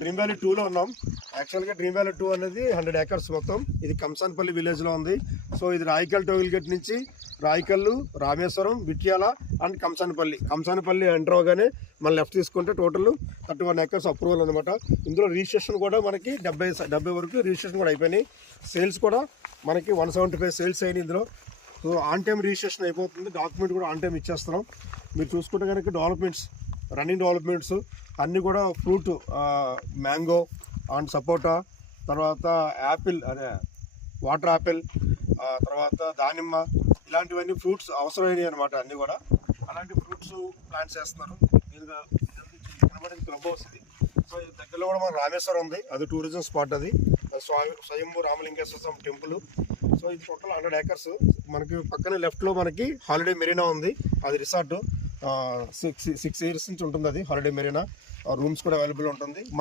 Dream valley 2లో ఉన్నాం. యాక్చువల్గా డ్రీమ్ వ్యాలీ 2 అనేది 100 acres మొత్తం. ఇది కంసాన్పల్లి విలేజ్లో ఉంది. సో ఇది రాయికల్ టోల్ గేట్ నుంచి రాయికల్లు, రామేశ్వరం, విట్యాల అండ్ కంసానపల్లి ఎంటర్ అవగానే మన లెఫ్ట్ తీసుకుంటే టోటల్ 31 acres అప్రూవల్ అనమాట. ఇందులో రిజిస్ట్రేషన్ కూడా మనకి 70 వరకు రిజిస్ట్రేషన్ కూడా అయిపోయినాయి. సేల్స్ కూడా మనకి 175 సేల్స్ అయినాయి ఇందులో. సో ఆన్ టైం రిజిస్ట్రేషన్ అయిపోతుంది. డాక్యుమెంట్ కూడా ఆన్ టైం ఇచ్చేస్తున్నాం. మీరు చూసుకుంటే కనుక డెవలప్మెంట్స్, రన్నింగ్ డెవలప్మెంట్స్ అన్నీ కూడా ఫ్రూట్, మ్యాంగో అండ్ సపోటా, తర్వాత యాపిల్, అదే వాటర్ యాపిల్, తర్వాత దానిమ్మ, ఇలాంటివన్నీ ఫ్రూట్స్ అవసరమైనవి అనమాట. అన్నీ కూడా అలాంటి ఫ్రూట్స్ ప్లాంట్స్ చేస్తున్నారు. దీనిగా క్లబ్ హౌస్ ఇది. సో దగ్గరలో కూడా మన రామేశ్వరం ఉంది, అది టూరిజం స్పాట్. అది స్వయంభూ రామలింగేశ్వర స్వామి టెంపుల్. సో ఇది టోటల్ 100 acres. మనకి పక్కనే లెఫ్ట్లో మనకి హాలిడే మెరీనా ఉంది, అది రిసార్ట్. 6 years నుంచి ఉంటుంది అది హాలిడే మెరీనా. రూమ్స్ కూడా అవైలబుల్ ఉంటుంది.